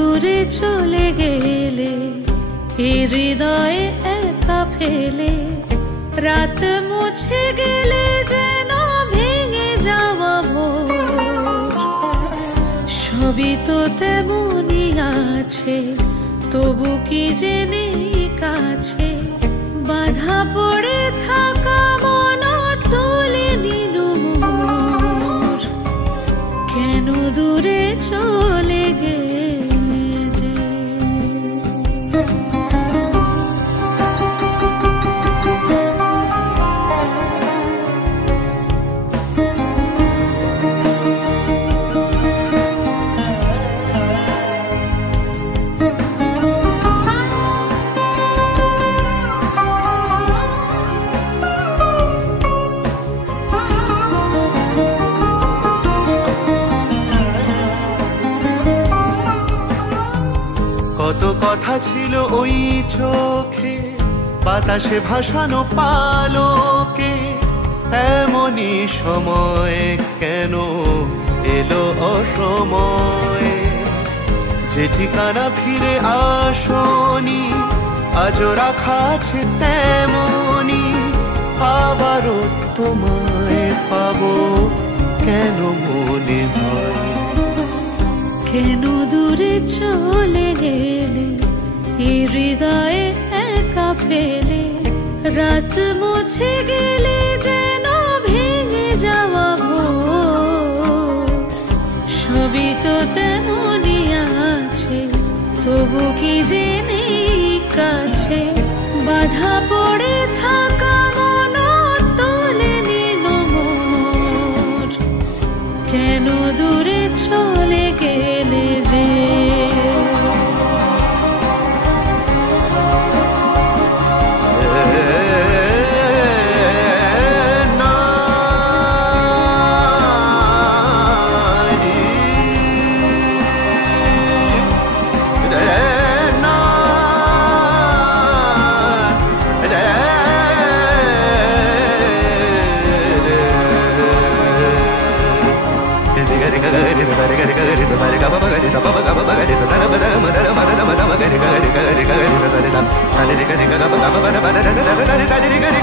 দূরে চলে গেলে এ হৃদয়ে একা ফেলে, রাত মুছে গেলে যেন ভেঙে যাওয়া ভোর। সবই তো তেমনই আছে, তবু কি জেনে কাছে বাধা পড়ে থাকা মন তুলে নিল মোর। কেন দূরে চলে গেলে যে? কত কথা ছিল ওই চোখে, বাতাসে ভাসানো পালকে। এমনই সময় কেন এলো অসময়ে? যে ঠিকানা ফিরে আসনি, আজও রাখা আছে তেমনি। আবারও তোমায় পাবো কেন মনে হয়? কেন দূরে চলে গেলে এ হৃদয়ে একা ফেলে, রাত মুছে গেলে যেন ভেঙে যাওয়া ভোর। সবই তো তেমনই আছে, তবু কি জেনে কাছে বাধা পড়ে থাকা মন তোলে নিল মোর। কেন দূরে চলে গেলে যে? Sa